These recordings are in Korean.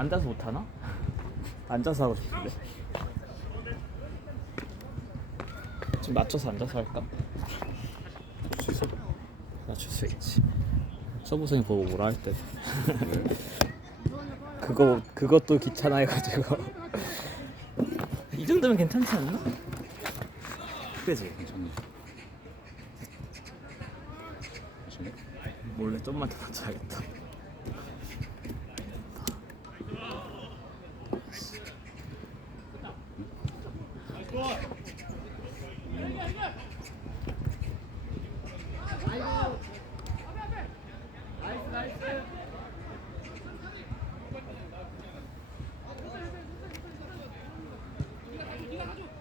앉아서 못 하나? 앉아서 하고 싶은데. 좀 낮춰서 앉아서 할까? 줄수 있어? 낮출 수 있지. 서부생이 보고 뭐라 할 때. 그거 그것도 귀찮아해가지고. 이 정도면 괜찮지 않나? 그지? 괜찮네. 괜찮네? 몰래 좀만 더 낮춰야겠다.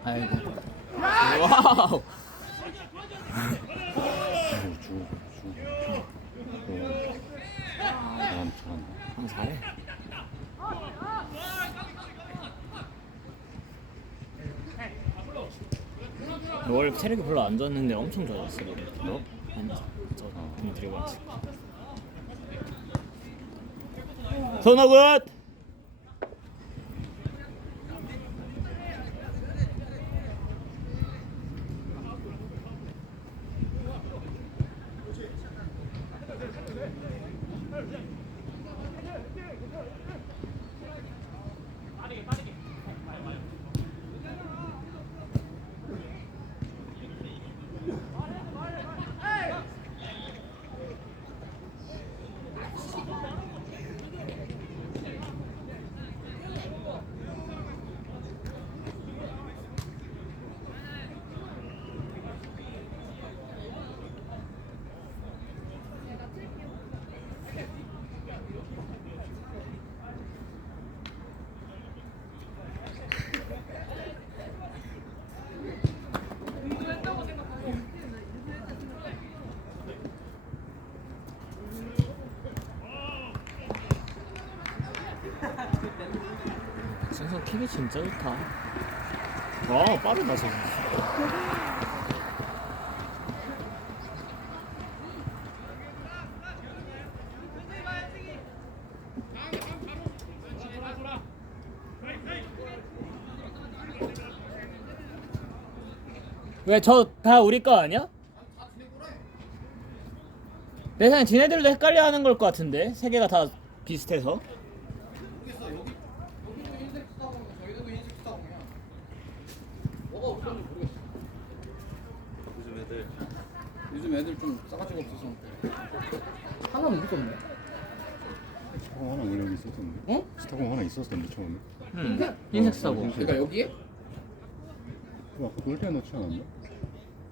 아이고. 와우. 아이고, 죽어, 죽어. 어. 잘한다, 잘한다. 너 원래 체력이 별로 안 좋았는데 엄청 좋아졌어 너. 너? 아니 저 어. 돈 들고 왔어. 손호굿. 킥이 진짜 좋다. 와 빠르다 저. 왜저 다 우리 거 아니야? 내 생각에 지네들도 헷갈려 하는 걸 것 같은데 세 개가 다 비슷해서 모르겠어 여기 여기도 흰색 스타공이야 저희도 흰색 스타공이야 뭐가 없었는지 모르겠어 요즘 애들. 요즘 애들 좀 싸가지가 없어서 하나는 무섭네 스타공 하나 여기 있었던데. 어? 스타공 하나 있었던데, 처음에. 응 흰색 흰색. 그러니까 여기에? 그거 아까 골대 넣지 않았나?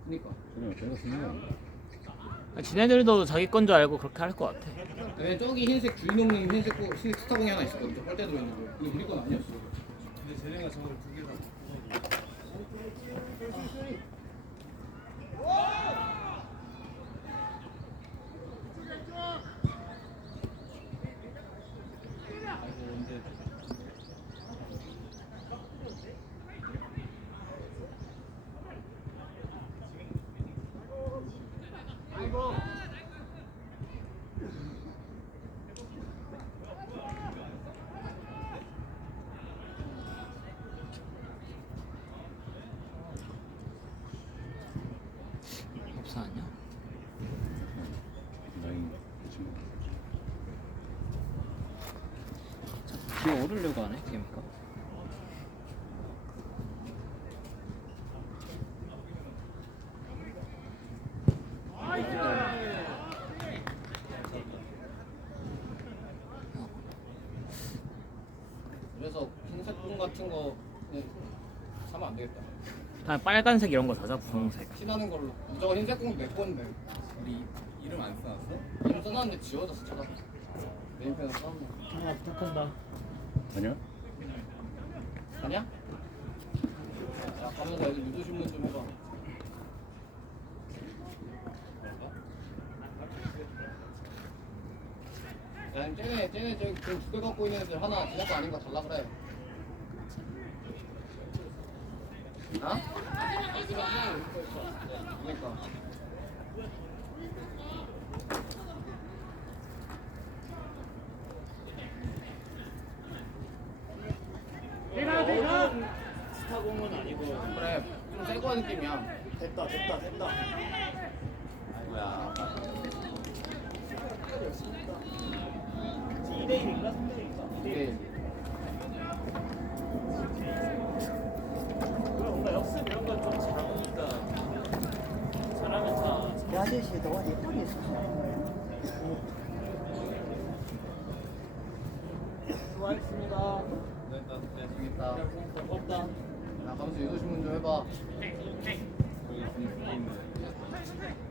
그니까 그냥 제가 쓰는 거 아니야? 지네들도 자기 건 줄 알고 그렇게 할 것 같아 왜 저기 흰색 주인 없는 흰색 거 흰색 스타공이 하나 있었거든 저 빨대 들어있는 거 근데 우리 건 아니었어 근데 쟤네가 저걸 두 개다 기어 오르려고 하네 게임가. 그래서 흰색 공 같은 거 네, 사면 안 되겠다. 다 빨간색 이런 거 사자 분홍색. 티나는 걸로. 무조건 흰색 공내 건데. 우리 이름 안 써놨어? 이름 써놨는데 지워졌어 찾아 네임펜을 써놨네. 아 부탁한다 아니야? 가냐? 야 가면서 애들 유도 신문 좀 해봐 야 쟤네 쟤네 저기 두개 갖고 있는 애들 하나 지나가 아닌 거 달라 그래 어? 그러니까 팀이야. 됐다 됐다 됐다. 아이고야. 2대 1인가 3대 1인가? 이게 뭔가 역습 이런 걸좀 잘하니까 잘하면 다 이 아저씨도 어디 뿌리 쑤시는 거야? 수고하셨습니다. 네, 나 네, 재밌다. 고맙다. 나 가면서 유도 신문 좀 해봐. 사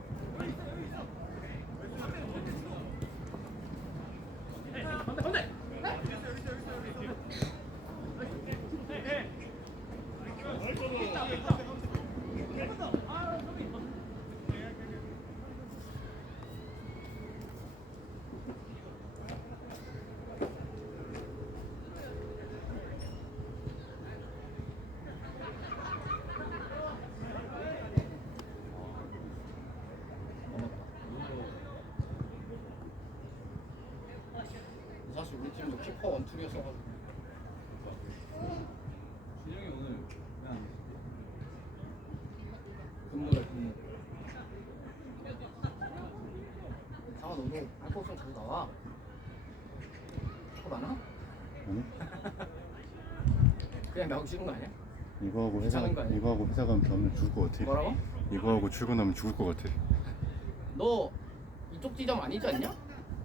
팀도 키퍼 원툴이었어가지고. 준영이 오늘 그냥 근무를 근무. 상아 너도 할거 없으면 자주 나와. 할거 많아? 아니? 그냥 나오기 싫은 거 아니야? 이거 하고 회사 괜찮은 거 아니야? 이거 하고 회사 가면 다음날 죽을 것 같아. 뭐라고? 이거 하고 출근하면 죽을 것 같아. 너 이쪽 지점 아니지 않냐?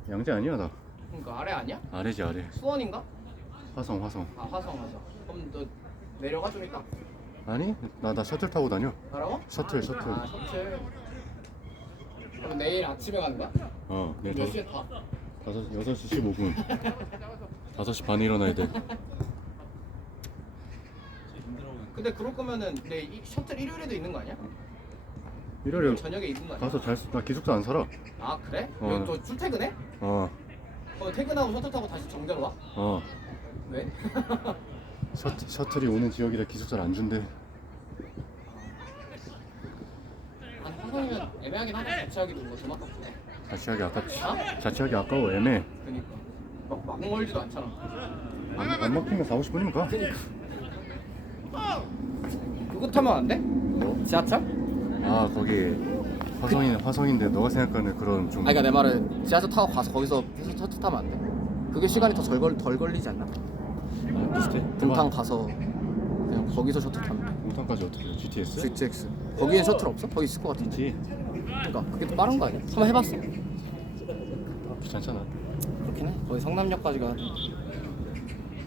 양재 아니야 나. 그러니까 아래 아니야? 아래지 아래. 수원인가? 화성 화성. 아 화성 화성. 그럼 너 내려가 좀 이따. 아니 나 나 셔틀 타고 다녀. 뭐라고? 셔틀 셔틀. 아 셔틀. 그럼 내일 아침에 가는 거야? 어 내일 몇 다섯 시에 타? 다섯 여섯 시 15분. 다섯 시 반에 일어나야 돼. 근데 그럴 거면은 내 이 셔틀 일요일에도 있는 거 아니야? 일요일에 저녁에 있는 거 아니야? 가서 잘나 기숙사 안 살아. 아 그래? 어. 또 출퇴근해? 어 그럼 퇴근하고 셔틀 타고 다시 정자로 와? 어. 왜? 셔틀, 셔틀이 오는 지역이라 기숙사를 안 준대. 한 화성이면 애매하긴 하네 자취하기도 뭐좀 아깝네 자취하기 아깝지. 어? 자취하기 아까워 애매. 그니까 막, 막 멀지도 않잖아 안, 안 막히면 4, 50분이면 가. 그거 타면 안 돼? 뭐? 지하철? 아 거기 화성인 화성인데 너가 생각하는 그런 좀. 아니 그러니까 내 말은 지하철 타고 가서 거기서 셔틀 타면 안 돼? 그게 시간이 더덜덜 걸리지 않나? 아, 비슷해. 동탄 가서 그냥 거기서 셔틀 타면 돼 동탄까지 어떻게 해? GTS? GTX 거기엔 셔틀 없어? 거기 있을 것 같은데 있지. 그러니까 그게 더 빠른 거 아니야? 한번 해봤어 귀찮잖아. 그렇긴 해 거기 성남역까지가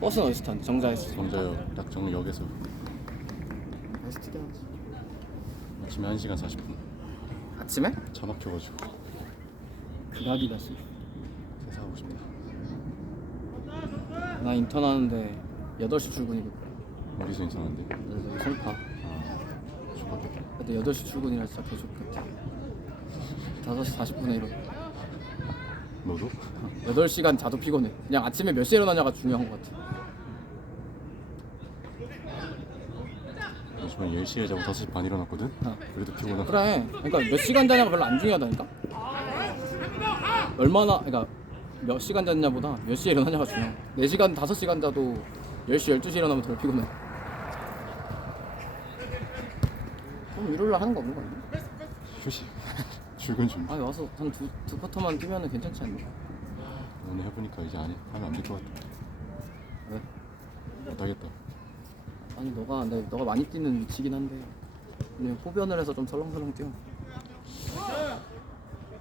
버스는 어디서 타는데? 정자에서 정자역 딱 정역에서 아침에 1시간 40분 아침에? 차 막혀가지고 극악이다 씨. 퇴사하고 싶다. 나 인턴 하는데 8시 출근이거든 어디서 인사하는데? 그래서 송파 아 좋겠다. 근데 8시 출근이라 진짜 개좋겠다 5시 40분에 일어나 너도? 8시간 자도 피곤해 그냥 아침에 몇 시에 일어나냐가 중요한 것 같아 요즘에 10시에 자고 5시 반 일어났거든? 어. 그래도 피곤하다. 그래 그러니까 몇 시간 자냐가 별로 안 중요하다니까 얼마나 그러니까 몇 시간 잤냐보다 몇 시에 일어나냐가 중요해 4시간 5시간 자도 10시 12시에 일어나면 덜 피곤해 그럼 일요일날 하는 거 없는 거 아니야? 휴식. 출근 준비. 아니 와서 한 두 두 쿼터만 뛰면은 괜찮지 않나? 오늘 해보니까 이제 안 해. 하면 안 될 것 같아. 왜? 못하겠다. 아니 너가 내 너가 많이 뛰는 위치긴 한데 그냥 호변을 해서 좀 설렁설렁 뛰어.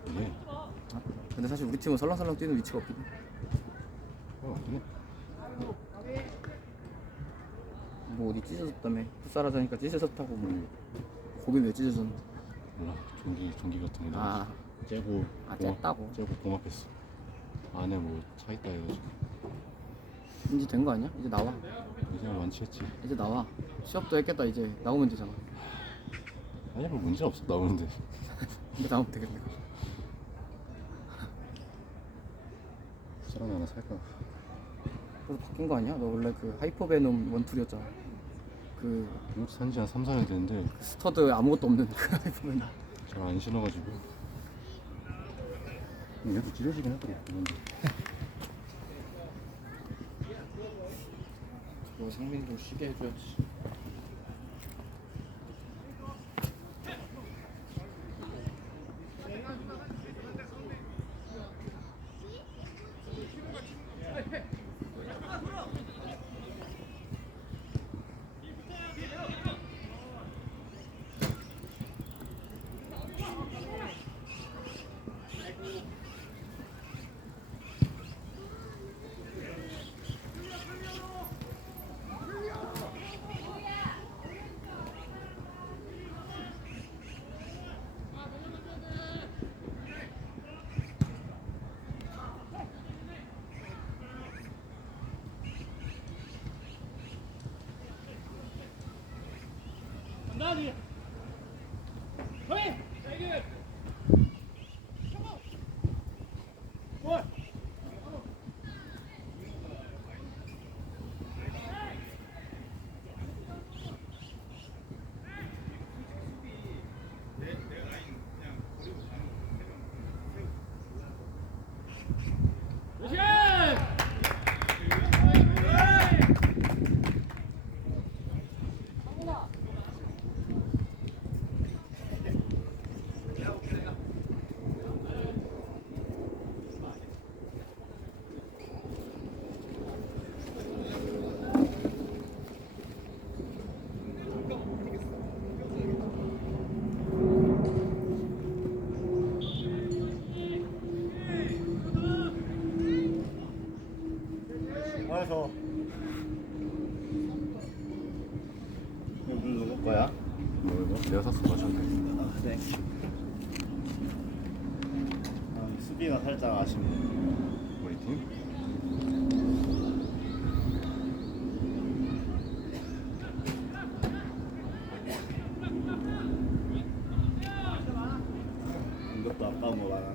이게 아, 근데 사실 우리 팀은 설렁설렁 뛰는 위치가 없긴 해. 어, 맞긴 해. 뭐 어디 찢어졌다며 풋살 하자니까 찢어졌다고 뭐 거기 왜 찢어졌는데? 몰라 종기 종기 같은 거 아. 째고 아, 봉합- 쨌다고? 째고 봉합했어. 안에 뭐 차 있다 해가지고 이제 된 거 아니야? 이제 나와. 이제 완치했지. 이제 나와. 취업도 했겠다 이제 나오면 되잖아. 아니 뭐 문제 없어 나오는데. 이제 나오면 되겠네. 사람 하나 살까? 그래서 바뀐 거 아니야? 너 원래 그 하이퍼베놈 원툴이었잖아. 그 이거 산지 한 3, 4년 됐는데 스터드 아무것도 없는 그 하이퍼베놈. 잘 안 신어가지고 얘도 찢어지긴 하더라 근데 뭐 상민도 쉬게 해줘야지. Very good. 수비가 살짝 아쉽네. 우리 팀? 이것도 아까운 거 말하는.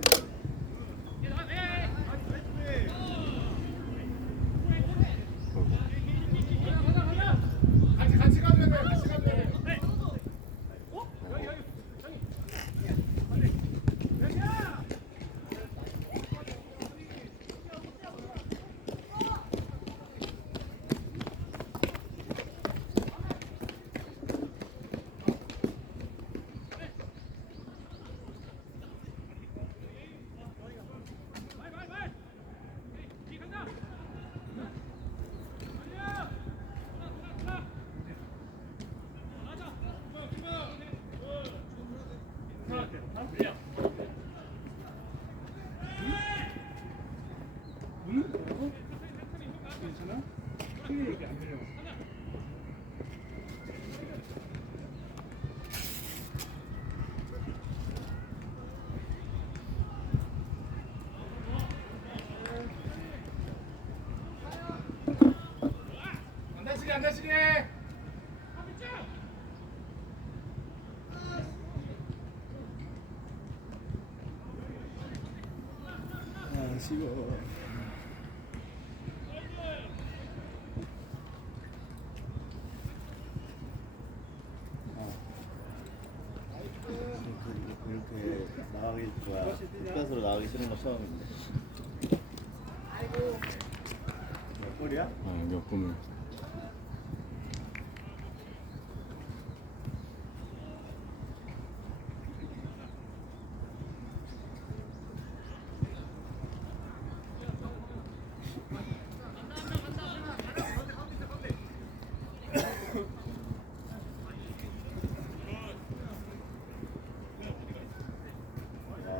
안 다치게 안 다치게. 아쉬워. 이렇게 나가기 싫은 거 처음인데. 몇 골이야? 아몇 분을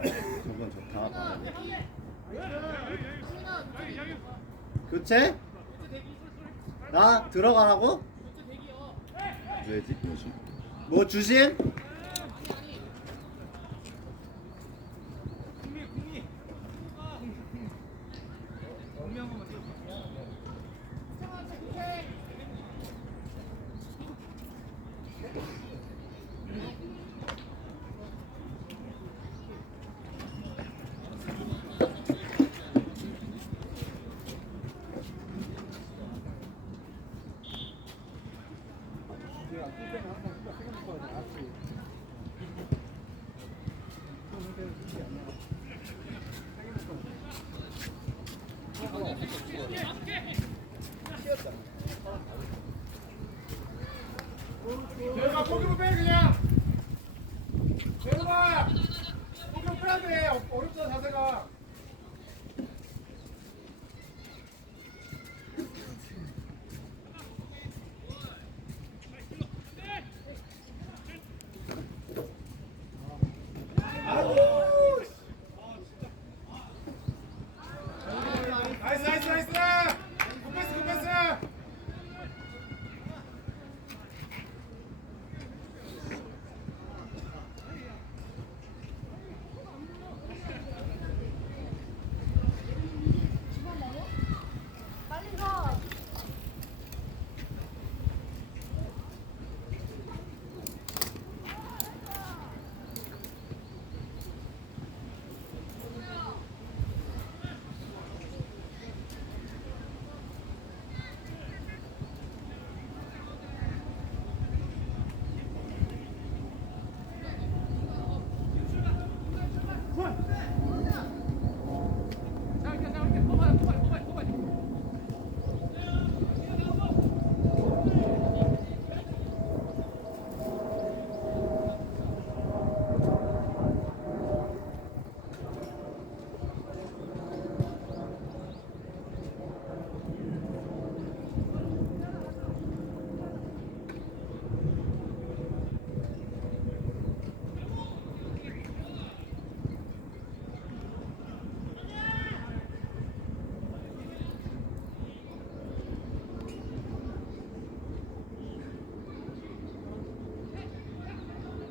아, 좋다. 교체? 나 들어가라고? 뭐지? 뭐 주심?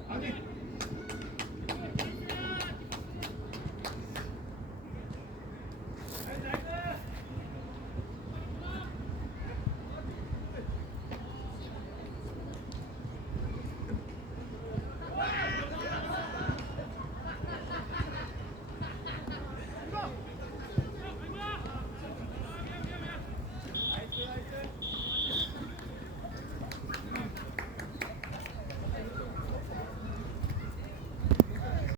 아니